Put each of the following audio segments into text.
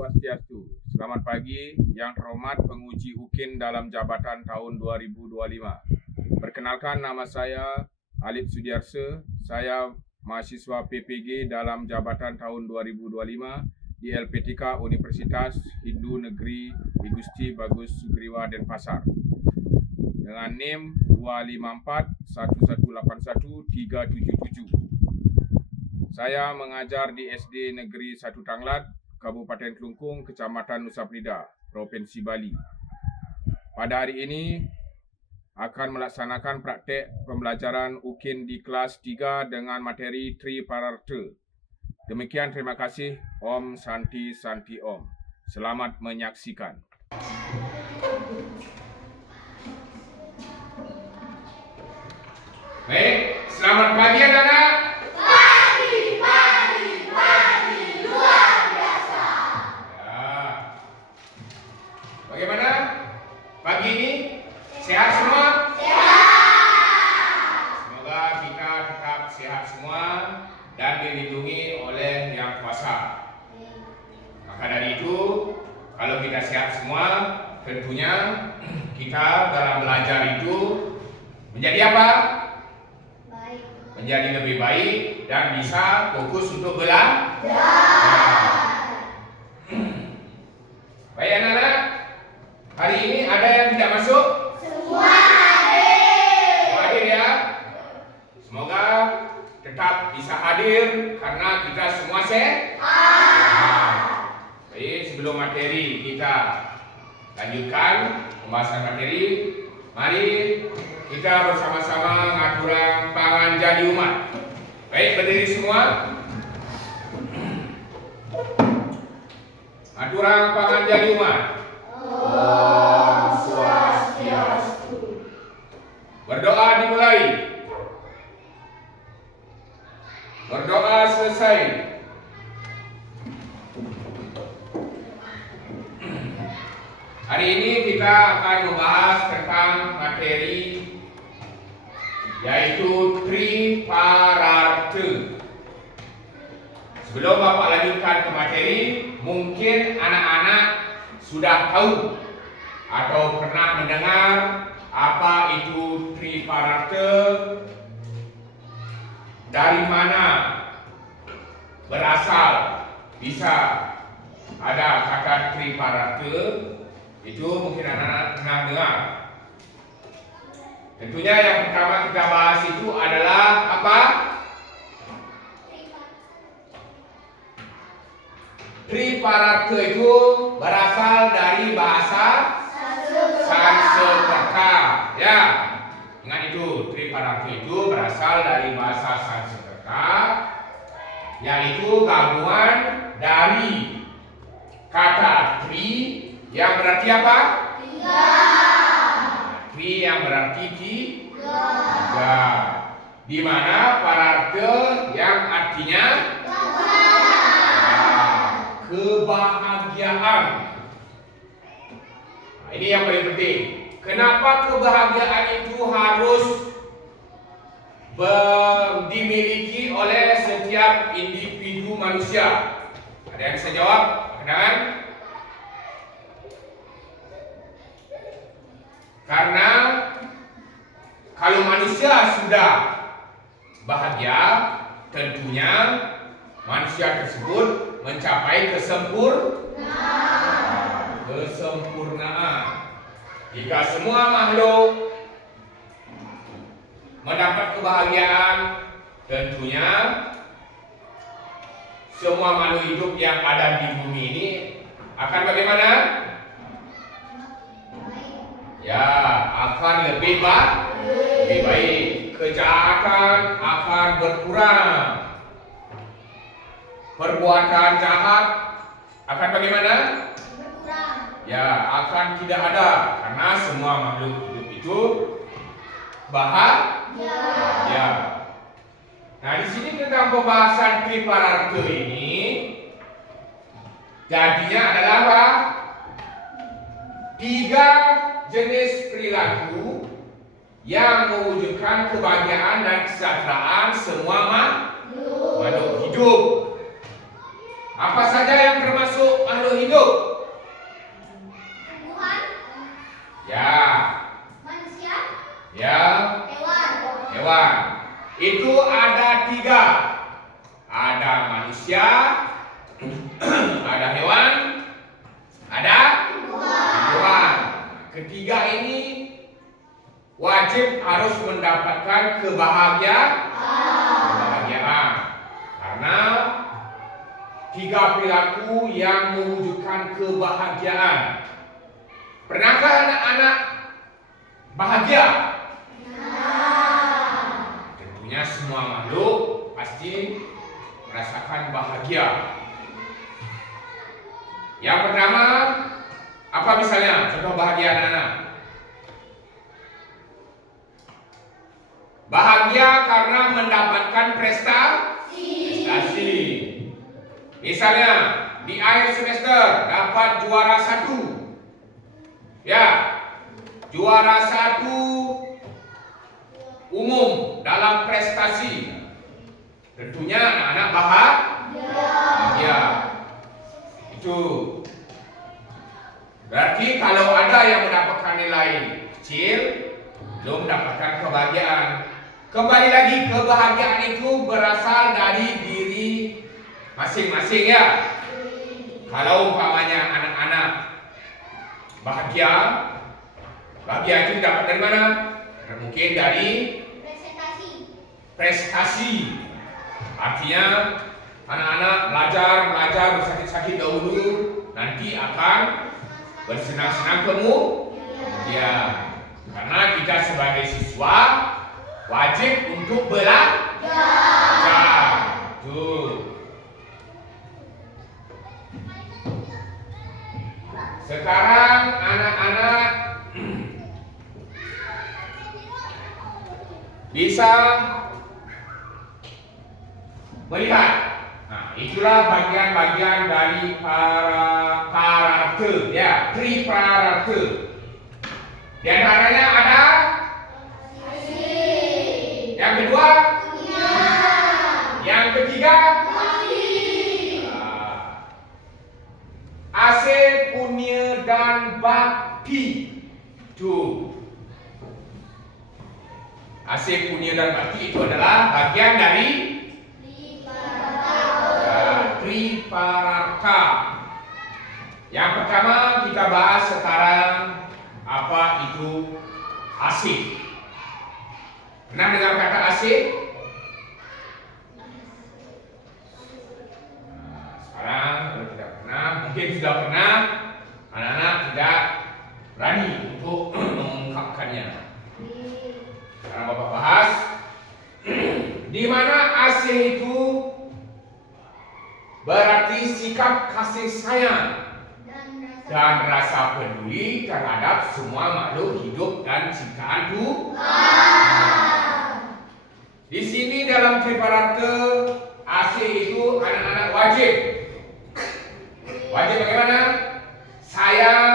Swastiastu. Selamat pagi yang terhormat penguji UKIN dalam jabatan tahun 2025. Perkenalkan, nama saya Alip Sudiarsa. Saya mahasiswa PPG dalam jabatan tahun 2025 di LPTK Universitas Hindu Negeri I Gusti Bagus Sugriwa Denpasar. Dengan NIM 2541181 377. Saya mengajar di SD Negeri 1 Tanglad, Kabupaten Kelungkung, Kecamatan Nusa Penida, Provinsi Bali. Pada hari ini akan melaksanakan praktik pembelajaran UKIN di kelas 3 dengan materi Tripararta. Demikian, terima kasih. Om Santi Santi Om. Selamat menyaksikan. Baik, selamat pagi anak-anak. Bagaimana pagi ini? Sehat semua? Sehat. Semoga kita tetap sehat semua dan dilindungi oleh Yang Kuasa. Maka dari itu, kalau kita sehat semua, tentunya kita dalam belajar itu menjadi apa? Baik. Menjadi lebih baik dan bisa fokus untuk belajar. Baik anak-anak. Hari ini ada yang tidak masuk? Semua hadir. Semua hadir ya. Semoga tetap bisa hadir karena kita semua sehat. Baik, sebelum materi kita lanjutkan pembahasan materi, mari kita bersama-sama ngaturan pangan jadi umat. Baik, berdiri semua. Aturan pangan jadi umat. Om Swastiastu. Berdoa dimulai. Berdoa selesai. Hari ini kita akan membahas tentang materi yaitu Tripararta. Sebelum Bapak lanjutkan ke materi, mungkin anak-anak sudah tahu atau pernah mendengar apa itu Tripararta, dari mana berasal bisa ada kata Tripararta, itu mungkin anak-anak pernah dengar. Tentunya yang pertama kita bahas itu adalah apa? Tripararta itu berasal dari bahasa Sanskerta. Ya, ingat itu. Tripararta itu berasal dari bahasa Sanskerta, yaitu gabungan dari kata tri yang berarti apa? Tiga. Tri yang berarti tiga. Di mana pararta yang artinya kebahagiaan. Nah, ini yang paling penting. Kenapa kebahagiaan itu harus dimiliki oleh setiap individu manusia? Ada yang bisa jawab? Kenalan? Karena kalau manusia sudah bahagia, tentunya manusia tersebut mencapai kesempurnaan. Jika semua makhluk mendapat kebahagiaan, tentunya semua makhluk hidup yang ada di bumi ini akan bagaimana? Ya, akan lebih baik. Kejahatan akan berkurang. Perbuatan jahat akan bagaimana? Berkurang. Ya, akan tidak ada karena semua makhluk hidup itu bahagia. Ya. Nah, di sini tentang pembahasan Tripararta ini jadinya adalah apa? 3 jenis perilaku yang mewujudkan kebahagiaan dan kesejahteraan semua makhluk hidup. Apa saja yang termasuk makhluk hidup? wajib harus mendapatkan kebahagiaan. Karena 3 perilaku yang mewujudkan kebahagiaan. Pernahkah anak-anak bahagia? Tentunya semua makhluk pasti merasakan bahagia. Yang pertama, apa misalnya contoh bahagia anak-anak? Bahagia karena mendapatkan prestasi. Misalnya di akhir semester dapat juara 1. Ya, juara 1 umum dalam prestasi. Tentunya anak-anak bahagia. Itu berarti kalau ada yang mendapatkan nilai kecil, belum mendapatkan kebahagiaan. Kembali lagi, kebahagiaan itu berasal dari diri masing-masing ya. Kalau umpamanya anak-anak bahagia itu dapat dari mana? Mungkin dari prestasi. Artinya anak-anak belajar bersakit-sakit dahulu, nanti akan bersenang-senang kemudian. Karena kita sebagai siswa wajib untuk belajar. Tuh. Sekarang anak-anak bisa melihat. Nah, itulah bagian-bagian dari pararte, ya, tripararte. Di antaranya ada yang kedua, yang ketiga, ase, punya, dan bakti. Tuh. Ase, punya, dan bakti itu adalah bagian dari triparata. Yang pertama kita bahas sekarang apa itu ase. Pernah dengar kata ase? Sekarang kalau tidak pernah, mungkin sudah pernah, anak-anak tidak berani untuk mengungkapkannya. Sekarang Bapak bahas di mana ase itu berarti sikap kasih sayang dan rasa peduli terhadap semua makhluk hidup dan ciptaan Tuhan. Di sini dalam triparate ase itu anak-anak wajib. Wajib bagaimana? Sayang,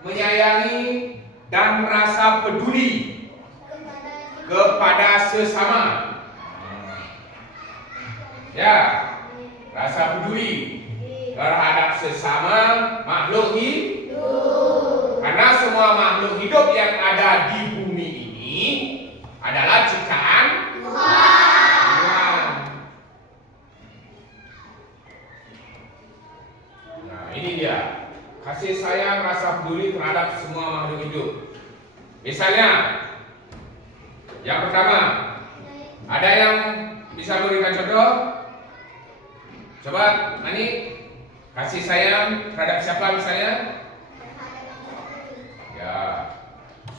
menyayangi, dan merasa peduli kepada sesama. Ya, rasa peduli terhadap sesama makhluk hidup. Karena semua makhluk hidup yang ada di bumi ini adalah ciptaan Tuhan. Nah, ini dia. Kasih sayang, rasa peduli terhadap semua makhluk hidup. Misalnya, yang pertama, ada yang bisa memberikan contoh? Coba, Nani, kasih sayang terhadap siapa misalnya? Ya,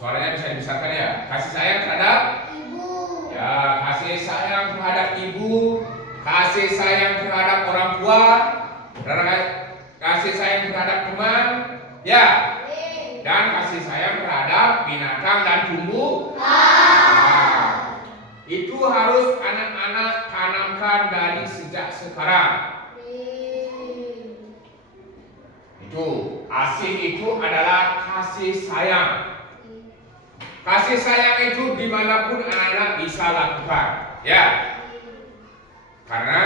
suaranya bisa dibesarkan ya. Kasih sayang terhadap ibu. Ya, kasih sayang terhadap ibu, kasih sayang terhadap orang tua, kasih sayang terhadap teman, ya, dan kasih sayang terhadap binatang dan tumbuhan. Nah, itu harus anak-anak tanamkan dari sejak sekarang. Itu asih itu adalah kasih sayang. Kasih sayang itu dimanapun anak-anak bisa lakukan, ya. Karena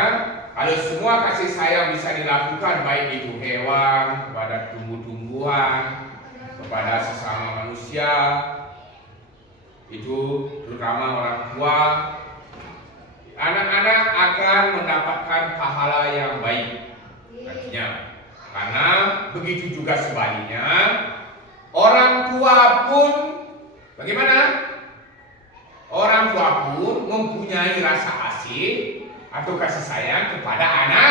kalau semua kasih sayang bisa dilakukan, baik itu hewan, kepada tumbuh-tumbuhan, kepada sesama manusia, itu terutama orang tua, anak-anak akan mendapatkan pahala yang baik nantinya. Karena begitu juga sebaliknya, orang tua pun bagaimana? orang tua pun mempunyai rasa asih atau kasih sayang kepada anaknya.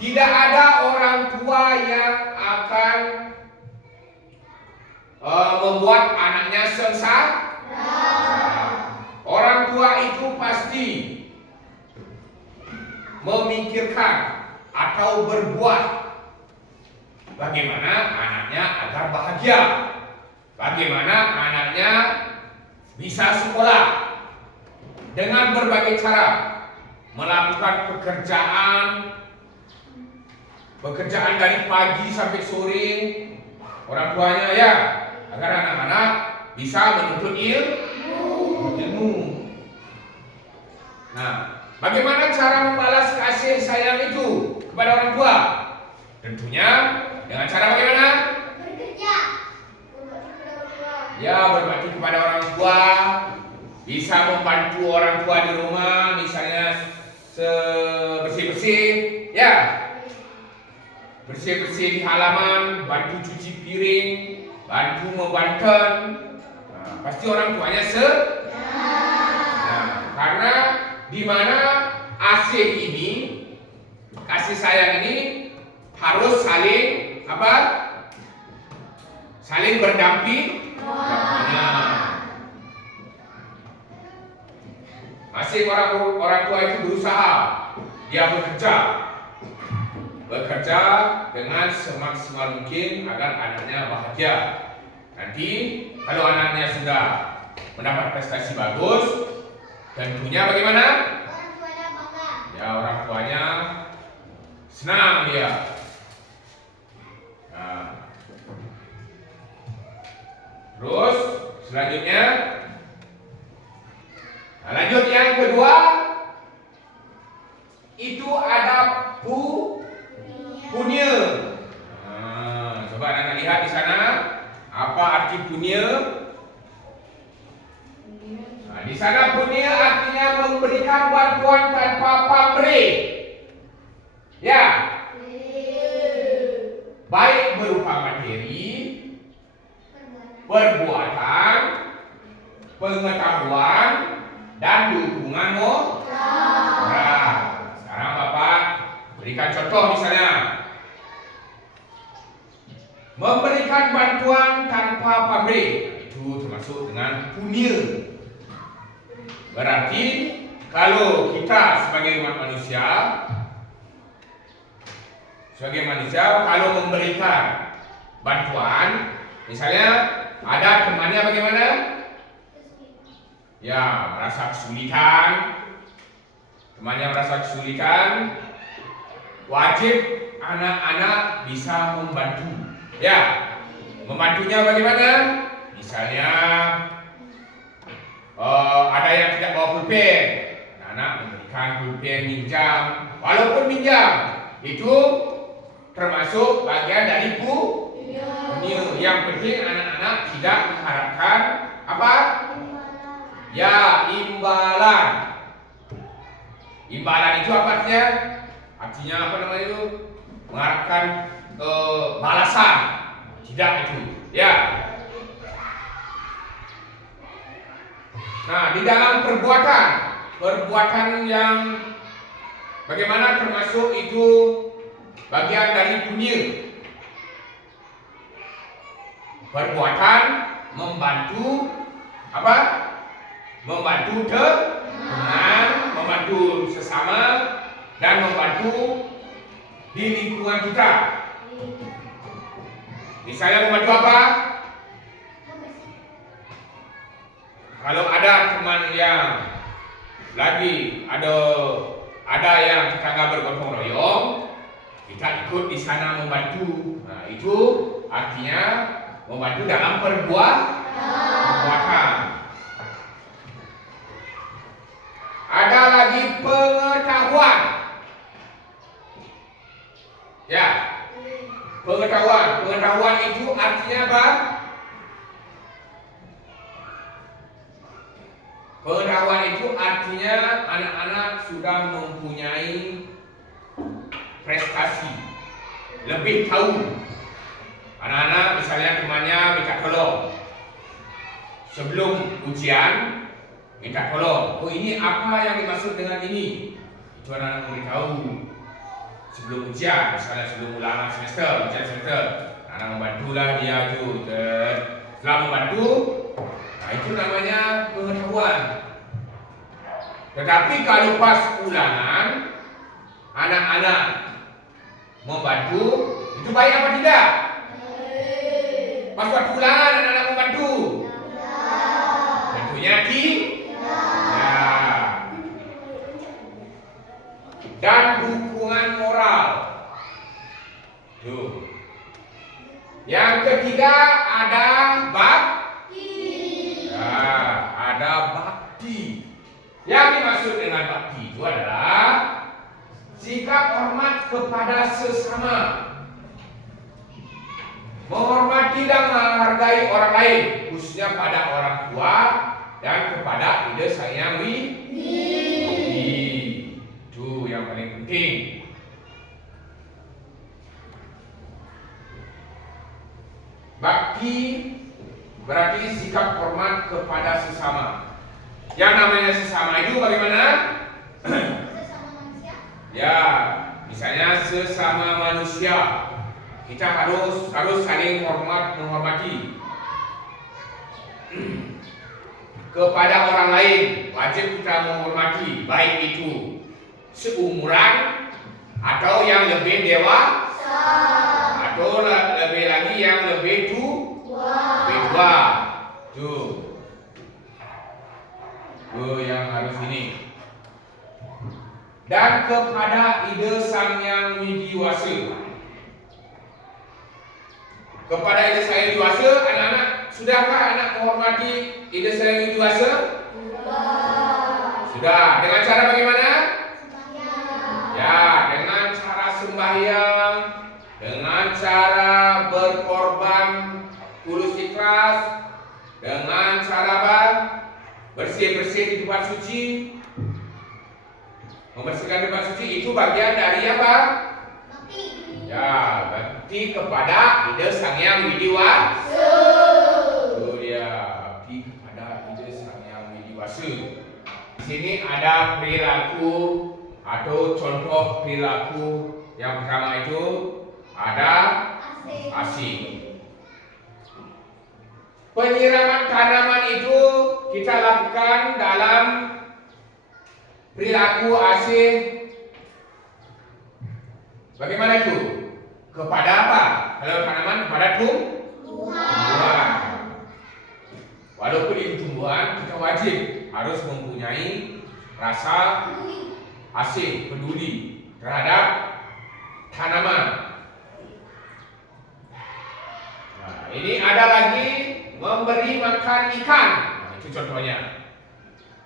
Tidak ada orang tua yang akan membuat anaknya sengsara. Orang tua itu pasti memikirkan atau berbuat bagaimana anaknya agar bahagia, bagaimana anaknya bisa sekolah dengan berbagai cara, melakukan pekerjaan dari pagi sampai sore orang tuanya ya, agar anak-anak bisa menuntut ilmu. Nah, bagaimana cara membalas kasih sayang itu kepada orang tua? Tentunya dengan cara bagaimana? Bekerja. Ya, berbakti kepada orang tua, bisa membantu orang tua di rumah, misalnya bersih-bersih, ya, bersih-bersih di halaman, bantu cuci piring, bantu membanten. Nah, pasti orang tuanya nah, karena di mana kasih sayang ini harus saling saling berdamping. Masih orang tua itu berusaha, dia bekerja dengan semaksimal mungkin agar anaknya bahagia. Nanti kalau anaknya sudah mendapat prestasi bagus, tentunya bagaimana? Orang tuanya bangga. Ya, orang tuanya senang dia. Nah, terus selanjutnya, lanjut yang kedua, itu ada punya. Nah, coba anda lihat di sana apa arti punya. Nah, di sana punya artinya memberikan bantuan tanpa pamrih. Ya, baik berupa materi, perbuatan, pengetahuan, dan dukungan moral. Sekarang Bapak berikan contoh misalnya, memberikan bantuan tanpa pamrih, itu termasuk dengan punya. Berarti kalau kita sebagai manusia kalau memberikan bantuan, misalnya ada temannya bagaimana? Ya, merasa kesulitan, temannya merasa kesulitan, wajib anak-anak bisa membantu. Ya, membantunya bagaimana? Misalnya ada yang tidak bawa pulpen, anak-anak memberikan pulpen, minjam. Walaupun minjam itu termasuk bagian dari punya. Yang penting anak-anak tidak mengharapkan apa? Ya, imbalan. Imbalan itu apa artinya? Artinya apa namanya itu? Mengharapkan balasan. Tidak itu. Ya. Nah, di dalam perbuatan yang bagaimana termasuk itu bagian dari punya. Perbuatan membantu apa? Membantu teman, membantu sesama, dan membantu di lingkungan kita. Misalnya membantu apa? Kalau ada teman yang lagi ada yang tetangga bergotong royong, kita ikut di sana membantu. Nah, itu artinya membantu dalam perbuatan. Ada lagi pengetahuan. Ya, pengetahuan itu artinya apa? Pengetahuan itu artinya anak-anak sudah mempunyai prestasi, lebih tahu. Anak-anak misalnya temannya minta tolong, sebelum ujian minta tolong. Oh, ini apa yang dimaksud dengan ini? Itu anak-anak memberitahu sebelum ujian, misalnya sebelum ulangan semester, ujian semester. Anak membantulah dia itu. Setelah membantu, nah itu namanya pengetahuan. Tetapi kalau pas ulangan, anak-anak membantu, itu baik apa tidak? Pas waktu ulangan anak-anak membantu? Tentunya ya. Dan dukungan moral. Tuh. Yang ketiga ada bakti. Ya, ada bakti. Yang dimaksud dengan bakti itu adalah sikap hormat kepada sesama, menghormati dan menghargai orang lain, khususnya pada orang tua dan kepada ide sang yang widi. Itu yang paling penting. Bakti berarti sikap hormat kepada sesama. Yang namanya sesama itu bagaimana? Sesama manusia. Ya, misalnya sesama manusia, kita harus saling menghormati. Kepada orang lain wajib kita menghormati, baik itu seumuran atau yang lebih dewasa, atau lebih lagi yang lebih tua. Tuh yang harus ini. Dan kepada ide sang yang widiwasa. Kepada ide sang yang widiwasa, anak-anak, sudahkah anak menghormati ide sang yang widiwasa? Sudah. Dengan cara bagaimana? Ya, dengan cara sembahyang, dengan cara berkorban tulus ikhlas, dengan cara bersih-bersih di tempat suci. Membersihkan tempat suci itu bagian dari apa? Bakti. Ya, bakti kepada ide sang yang widiwasa. Itu dia, bakti kepada ide sang yang widiwasa. Di sini ada perilaku atau contoh perilaku. Yang pertama itu ada asing. Penyiraman tanaman itu kita lakukan dalam perilaku asing. Bagaimana itu? Kepada apa? Kalau tanaman kepada tumbuhan. Walaupun itu tumbuhan, kita wajib harus mempunyai rasa asing, peduli terhadap tanaman. Nah, ini ada lagi memberi makan ikan. Nah, itu contohnya.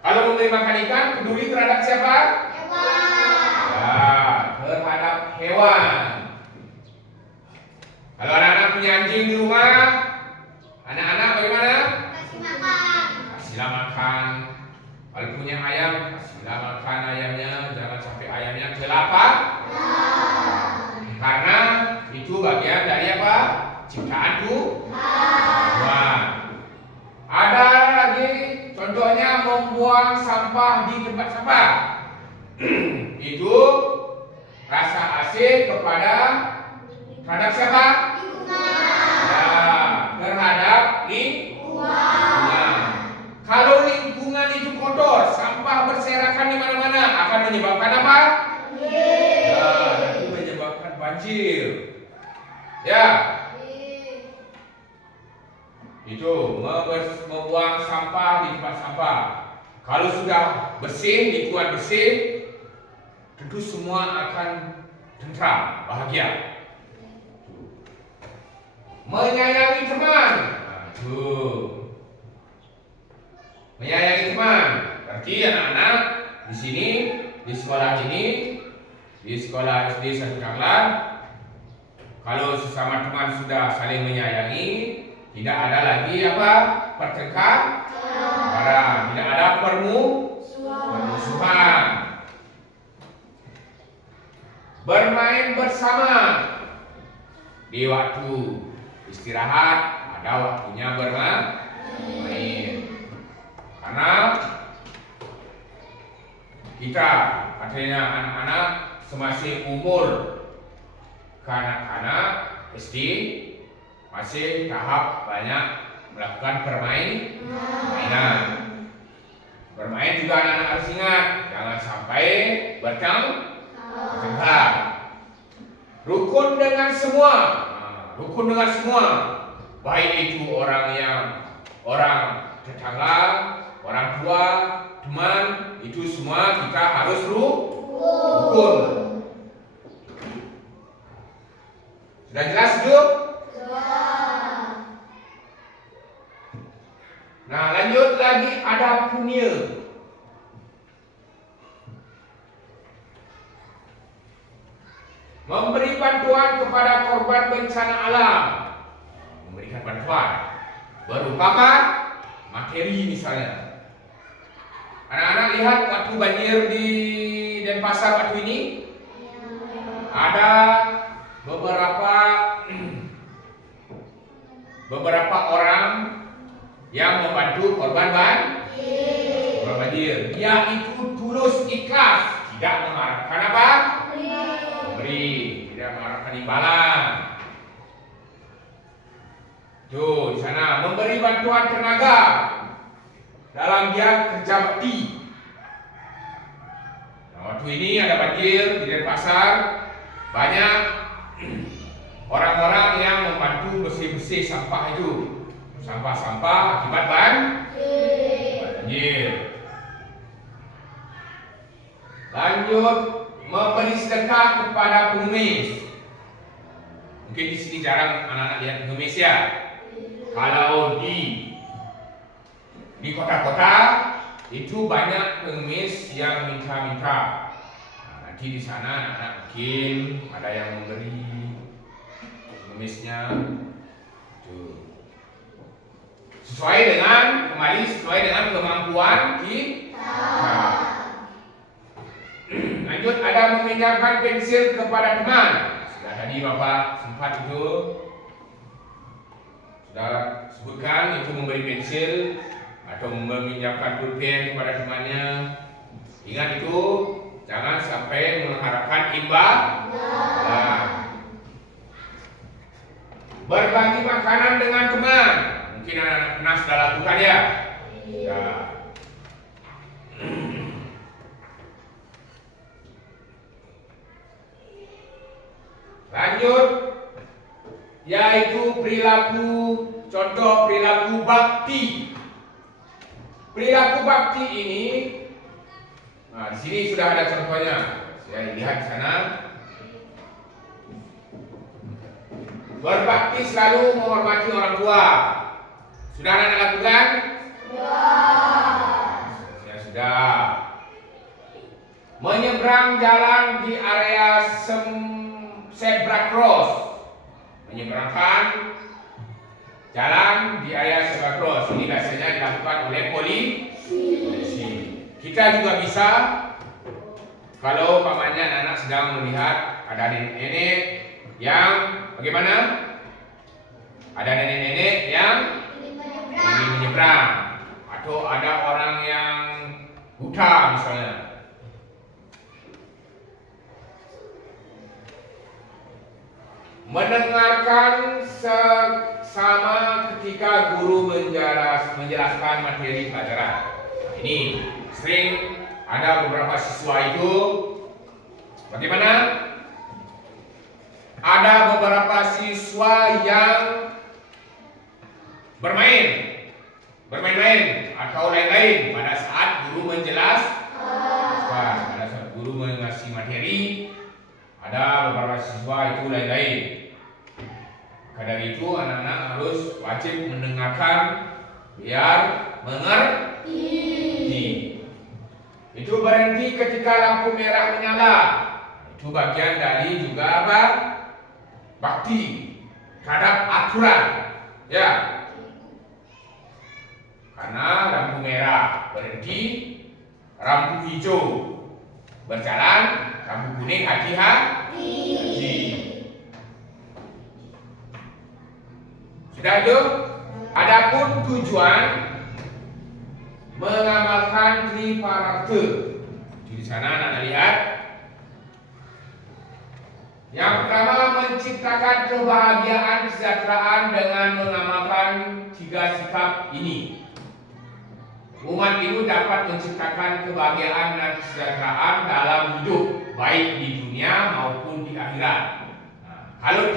Kalau memberi makan ikan, peduli terhadap siapa? Hewan. Ya, terhadap hewan. Kalau anak-anak punya anjing di rumah, anak-anak bagaimana? Kasih makan. Kasihlah makan. Kalau punya ayam, kasihlah makan ayamnya. Jangan sampai ayamnya kelapa. Karena itu bagian dari apa? Ciptaan Tuhan. Ada lagi contohnya membuang sampah di tempat sampah. Itu rasa asing terhadap siapa? Ya, terhadap lingkungan. Kalau lingkungan itu kotor, sampah berserakan di mana-mana, akan menyebabkan apa? Ya, itu menyebabkan banjir. Ya. Itu membuang sampah di tempat sampah. Kalau sudah bersih, lingkungan bersih, tentu semua akan tentram, bahagia. Menyayangi teman. Menyayangi teman. Berarti anak-anak di sini, di sekolah ini, di sekolah SD Satu Tanglan, kalau sesama teman sudah saling menyayangi, tidak ada lagi apa? Pertengkaran, tidak ada permusuhan. Bermain bersama. Di waktu istirahat ada waktunya bermain. Karena kita artinya anak-anak semasih umur kanak-kanak SD masih tahap banyak melakukan permainan. Bermain juga anak-anak harus ingat, jangan sampai bertengkar. Rukun dengan semua, baik itu orang tetangga, orang tua, teman, itu semua kita harus rukun. Sudah jelas itu? Nah, lanjut lagi ada punya. Memberi bantuan kepada korban bencana alam. Memberikan bantuan berupa apa? Materi misalnya. Anak-anak lihat waktu banjir di Denpasar waktu ini ada beberapa orang yang membantu korban banjir. Dia itu tulus ikhlas, tidak mengharapkan apa? Memberi, tidak mengharapkan imbalan. Tuh di sana memberi bantuan tenaga dalam dia kerja bakti. Nah, waktu ini ada banjir di Denpasar, banyak orang-orang yang membantu bersih-bersih sampah itu, sampah-sampah akibat banjir. Lanjut memberi sedekah kepada pengemis. Mungkin di sini jarang anak-anak lihat pengemis ya. Kalau di kota-kota itu banyak pengemis yang minta-minta. Nah, nanti di sana anak-anak mungkin ada yang memberi pengemisnya. Sesuai dengan kemampuan kita. Lanjut ada meminjamkan pensil kepada teman. Sudah tadi Bapak sempat itu sudah sebutkan itu memberi pensil atau meminjamkan pulpen kepada temannya. Ingat itu jangan sampai mengharapkan imbalan. Berbagi makanan dengan teman. Mungkin anak-anak pernah sudah lakukan ya. Ya. Lanjut, yaitu contoh perilaku bakti. Perilaku bakti ini, nah di sini sudah ada contohnya. Saya lihat di sana. Berbakti selalu menghormati orang tua. Sudah anak lakukan? Ya sudah. Menyeberang jalan di area zebra cross. Menyeberangkan jalan di area zebra cross. Ini biasanya dilakukan oleh polisi. Kita juga bisa, kalau pamannya anak sedang melihat ada nenek-nenek yang bagaimana? Ada nenek-nenek yang ingin menyeberang, atau ada orang yang buta misalnya. Mendengarkan sesama ketika guru menjelaskan materi pelajaran. Ini sering ada beberapa siswa itu bagaimana? Ada beberapa siswa yang bermain-main atau lain-lain pada saat guru pada saat guru mengasih materi, ada beberapa siswa itu lain-lain. Maka dari itu anak-anak harus wajib mendengarkan biar mengerti. Itu berhenti ketika lampu merah menyala. Itu bagian dari juga apa? Bakti terhadap aturan, ya. Karena lampu merah berhenti, lampu hijau berjalan, lampu kuning hati-hati. Sudah itu. Adapun tujuan mengamalkan triparata. Di sana anak lihat. Yang pertama, menciptakan kebahagiaan kesejahteraan dengan mengamalkan 3 sikap ini. Umat itu dapat menciptakan kebahagiaan dan kesejahteraan dalam hidup, baik di dunia maupun di akhirat. Kalau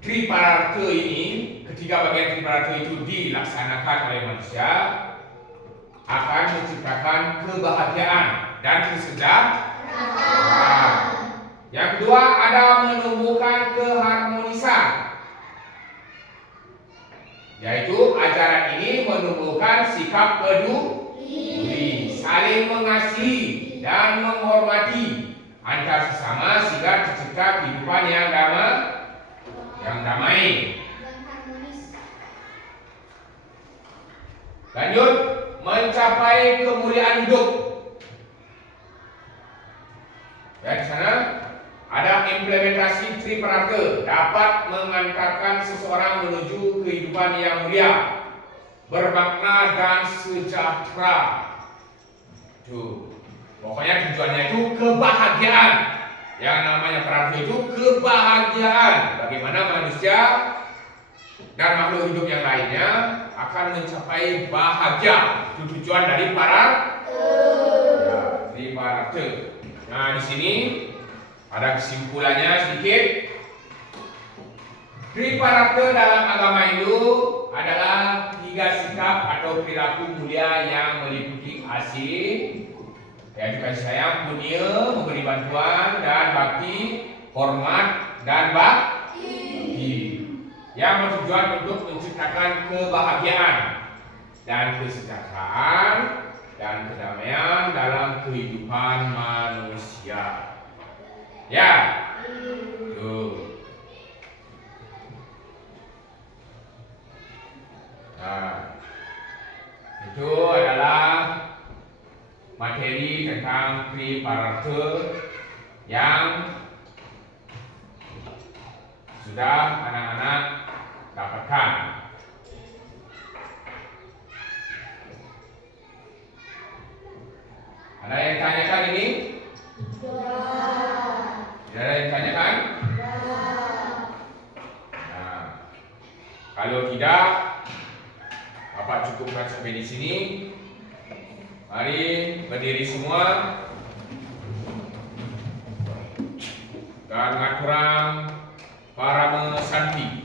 triparata ini, ketiga bagian triparata itu dilaksanakan oleh manusia, akan menciptakan kebahagiaan dan kesejahteraan. Yang kedua, ada menumbuhkan keharmonisan, yaitu ajaran ini menumbuhkan sikap peduli, saling mengasihi dan menghormati antar sesama sehingga tercipta kehidupan yang damai. Dan harmonis. Lanjut, mencapai kemuliaan hidup. Dan di sana ada implementasi triparata dapat mengantarkan seseorang menuju kehidupan yang mulia, bermakna dan sejahtera. Tuh, pokoknya tujuannya itu kebahagiaan. Yang namanya parata itu kebahagiaan. Bagaimana manusia dan makhluk hidup yang lainnya akan mencapai bahagia. Itu tujuan dari triparata. Nah, di sini ada kesimpulannya sedikit. Triparata dalam agama Hindu adalah 3 sikap atau perilaku mulia yang meliputi kasih, yaitu kasih sayang, punya, memberi bantuan, dan bakti, hormat, dan bakti. Yang bertujuan untuk menciptakan kebahagiaan dan kesejahteraan dan kedamaian dalam kehidupan manusia. Ya. Tuh. Nah, itu adalah materi tentang triparata yang sudah anak-anak dapatkan. Ada yang tanyakan ini? Tidak ada yang tanyakan? Nah, kalau tidak, Bapak cukupkan sampai di sini. Mari berdiri semua dan ngaturang para santi.